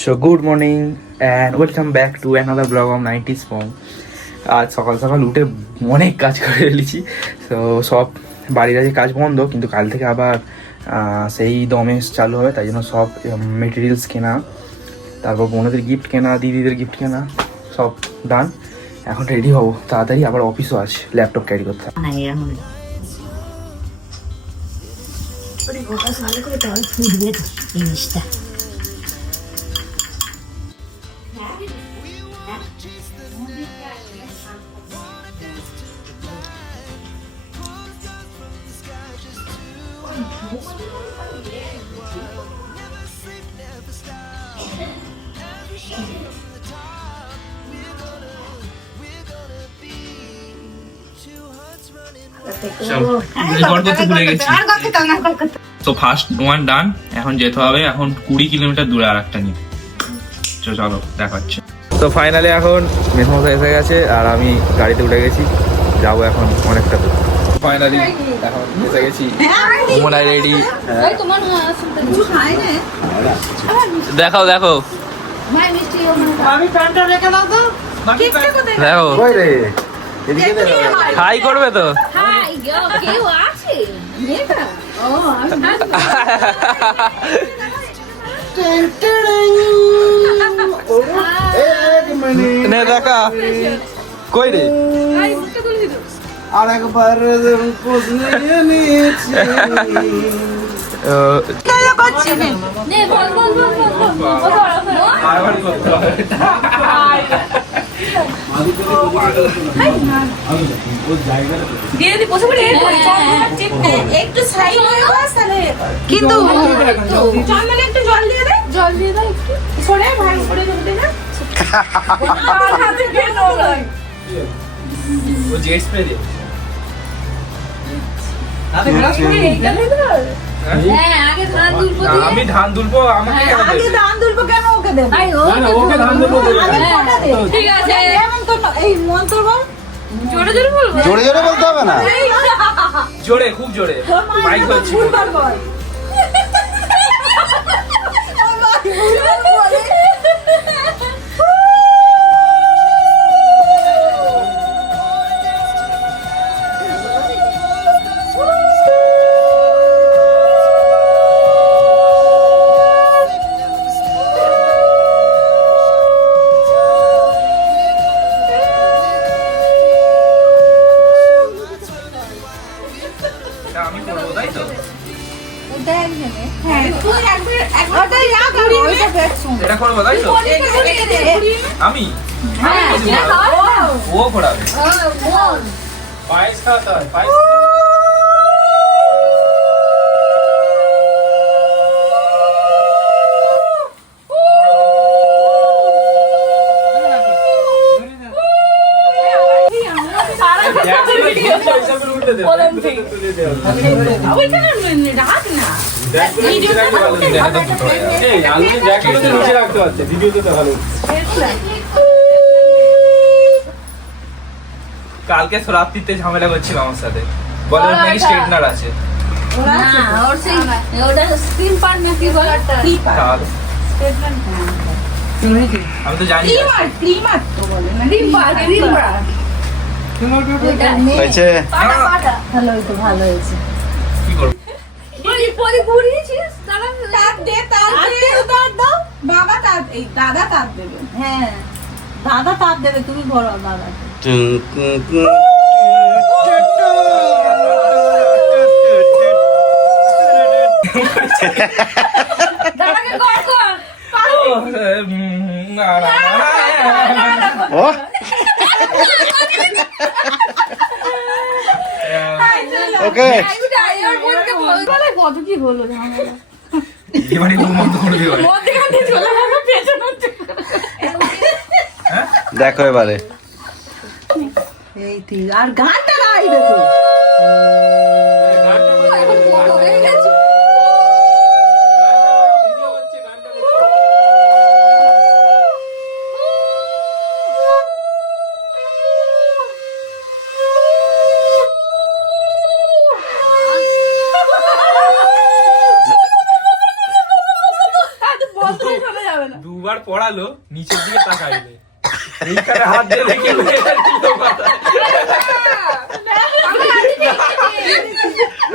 So good morning and welcome back to another vlog of 90s Mom. আজ সকাল সকাল উঠে অনেক কাজ করে ফেলেছি। তো সব বাড়ির আজকে কাজ বন্ধ, কিন্তু কাল থেকে আবার সেই দমে চালু হবে, তাই জন্য সব মেটেরিয়ালস কেনা, তারপর বোনদের গিফট কেনা, দিদিদের গিফট কেনা, সব ডান। এখন রেডি হবো তাড়াতাড়ি, আবার অফিসও আছে, ল্যাপটপ ক্যারি করতে হবে। জিনিসটা তো ফার্স্ট ওয়ান ডান, এখন যেতে হবে এখন 20 কিলোমিটার দূরে আর একটা নিয়ে। চলো দেখাচ্ছি। তো ফাইনালি এখন মেসমশাই এসে গেছে আর আমি গাড়িতে উঠে গেছি, যাবো এখন অনেকটা দূর। ফাইনালি এখন এসে গেছি, মোমোনা রেডি। দেখাও দেখো দেখো, হাই করবে তো? দেখা কই রে, আর একবার কিন্তু একটু জল দিয়ে দে, জল দিয়ে দাও একটু সরে ভাই করে দেবে না। ও জেট স্প্রে দে। আমি ধান দুলবো, আমাকে কেন আগে দেবে? ধান দুলবো কেন ওকে দেব? ওকে ধান দেবো। ঠিক আছে এমন তো এই মন্ত্র বল, জোরে জোরে বলবো, জোরে জোরে বলতে হবে না, জোরে, খুব জোরে মাইক হচ্ছে। বল আমি করবো তাই তো? এটা করবো তাই তো? আমি ও ঘোরাবে। পায়েস খাওয়াতে হয়, পায়েস। কালকে রাত্রিতে ঝামেলা করছিল আমার সাথে, বলে ওর নাকি স্ট্রেটনার আছে। তাহলে আমি তো জানি হয়েছে। ভালো হয়েছে। কি করবো। বাবা তার এই দাদা তার দেবে। হ্যাঁ দাদা তাপ দেবে, তুমি ভরো দাদা। ও ওকে কত কি হলো এবারে ও বন্ধ করে দেবে। দেখো এবারে এই ঠিক, আর গানটা গাইবে তো। দুবার পড়ালো, নিচের দিকে তাকাইলে এইখানে হাত দিয়ে দেখে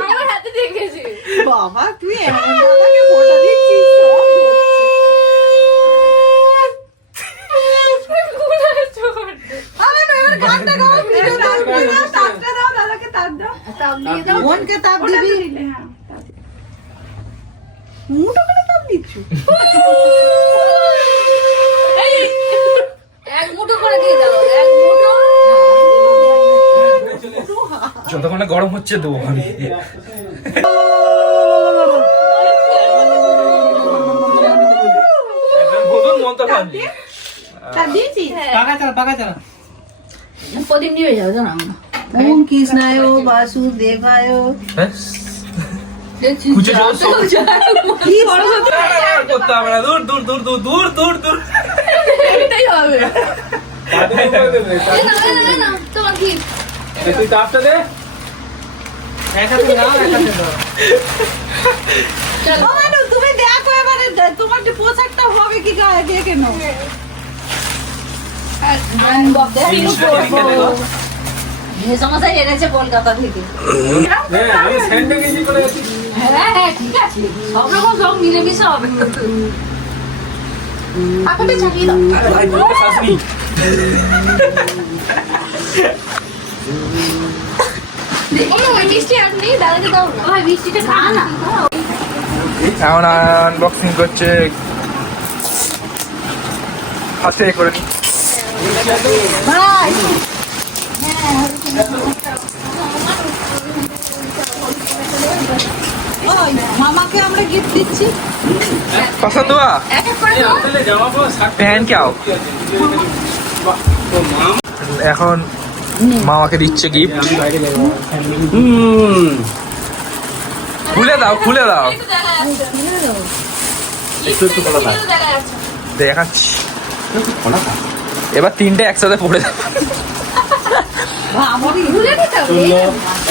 আমার হাতে দেখেছি। বাবা তুই এমন দাদাকে ফোটা দিচ্ছিস গানটা গাও, ভিডিও দাও, তাপটা দাও, দাদাকে তাপ দাও, বোনকে তাপ দিবি, মুটো করে তাপ দিচ্ছ। এক মুঠো করে দিয়ে দাও, এক মুঠো। যতক্ষণ না গরম হচ্ছে দেবো আমি। তাপ দিয়েছিস? প্রদীপ নিয়ে যাও জানো ওম কৃষ্ণায় বাসুদেবায়। কুচে যাও সব। কি বড় করতে হবে না, দূর দূর দূর দূর দূর দূর দূর। এটাই হবে। না তোমার কি তুই তাপটা দে। তুমি দেখো এবারে তোমার যে পোশাকটা হবে কি গায়ে দেখে নাও। সমস্যা এনেছে কলকাতা থেকে। হ্যাঁ ঠিক আছে, সব রকম সব মিলেমিশে হবে। পাখাটা চালিয়ে দাও। মিষ্টি আর নেই, দাদাকে দাও না। ভাই মিষ্টিটা খা না। এখন আনবক্সিং করছে, হাতে করে নি। ভাই ওই মামাকে আমরা গিফট দিচ্ছি। पसंद हुआ? এক এক করে দাও। पहन के आओ। এখন মামাকে দিচ্ছে গিফট। খুলে দাও, খুলে দাও, দেখাচ্ছি। এবার তিনটে একসাথে পড়ে যাবে। ভুলে দিতে হবে।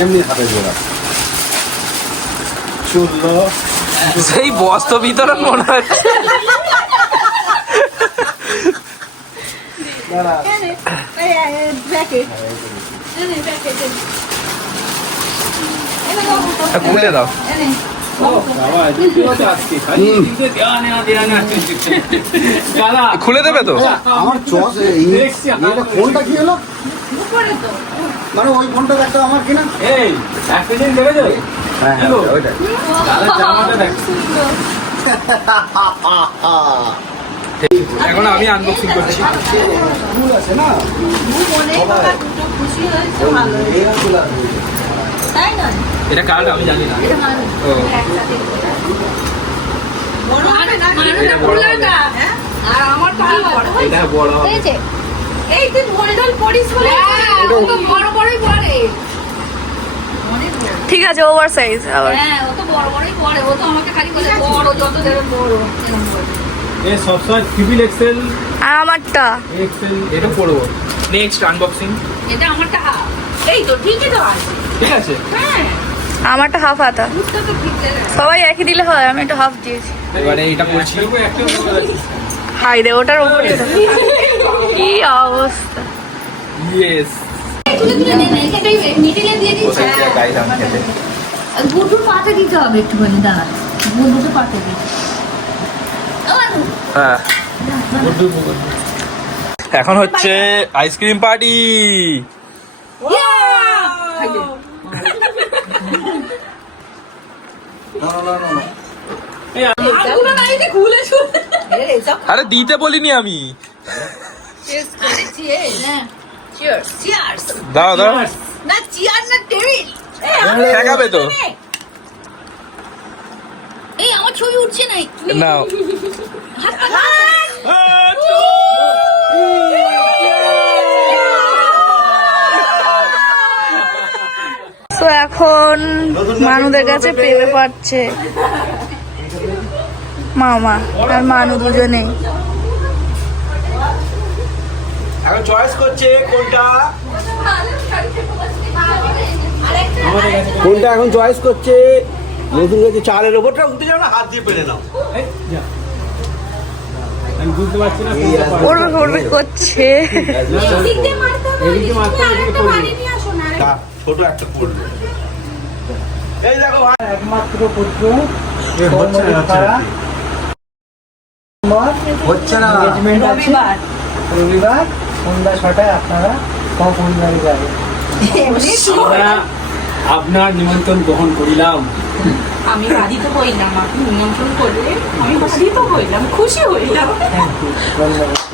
এমনি হাতে জোড়া চুল্লো সেই বস্ত্র বিতরণ মনে হচ্ছে। খুলে দাও। খুলে দেবে তো? আমার চস ফোনটা কি হলো মানে ওই ফোনটা দেখো আমার কিনা হ্যাঁ ওইটাই এখন আমি আনবক্সিং করছি। আছে না খুশি হয়েছে ভালো, তাই না? এটা কার্ড আমি জানি না। ও, বড় হবে না? এটা বড় হবে। আর আমার তো বড় এটা বড় হবে। হয়েছে। এই তুই ভরে ঢাল পড়িস বলে ও তো বড় বড়ই পড়ে। ঠিক আছে, ওভার সাইজ আবার। হ্যাঁ ও তো বড় বড়ই পড়ে, ও তো আমাকে খালি বলে বড় যত দেবে বড় এরকম বলে। এই সবসময় ট্রিপল এক্সেল আর আমারটা এক্সেল এটা পড়বো। Next unboxing. এটা আমারটা এই তো ঠিকই তো আছে। ঠিক আছে। হ্যাঁ আমারটা হাফ হাতা। বুঝতে তো ঠিক আছে। সবাই একই দিলে হয়, আমি একটু হাফ দিয়েছি। এবারে এটা পড়ছি। হাই রে, ওটার উপরে কি অবস্থা। ইয়েস। তুলে তুলে নে না, এটাই মিডিলে দিয়ে দিচ্ছি। গাইস আমি খেতে। গুড্ডুর পাতে দিতে হবে একটুখানি, দাঁড়া গুড্ডুর পাতে দিই। হ্যাঁ, এখন হচ্ছে আইসক্রিম পার্টি। আরে দিতে বলিনি আমি। দাও দাও, না চেয়ার না টেবিল। ঠেকাবে তো। এই আমার ছবি উঠছে না। নাও। তো এখন মানুদের কাছে পেতে পারছে মামা আর মানু দুজনেই। এখন চয়েস করছে কোনটা এখন চয়েস করছে। নতুন গেছে চালের ওপরটা উঠতে যাও না, হাত দিয়ে পেরে নাও। আমি বুঝতে পারছি না পড়বে পড়বে করছে। দিক দিয়ে মারতে হবে, এদিকে মারতে হবে, আরেকটা এদিকে করবে। বাড়ি নিয়ে আসো না, ছোট একটা পড়বে। এই দেখো একমাত্র পুত্র হচ্ছে না রবিবার রবিবার সন্ধ্যা 6টায় আপনারা পরিবারে যাবেন। আমরা আপনার নিমন্ত্রণ গ্রহণ করিলাম। আমি বাড়ি তো হইলাম, আপনি নিমন্ত্রণ করলে আমি বাড়ি তো হইলাম, খুশি হইলাম। ধন্যবাদ।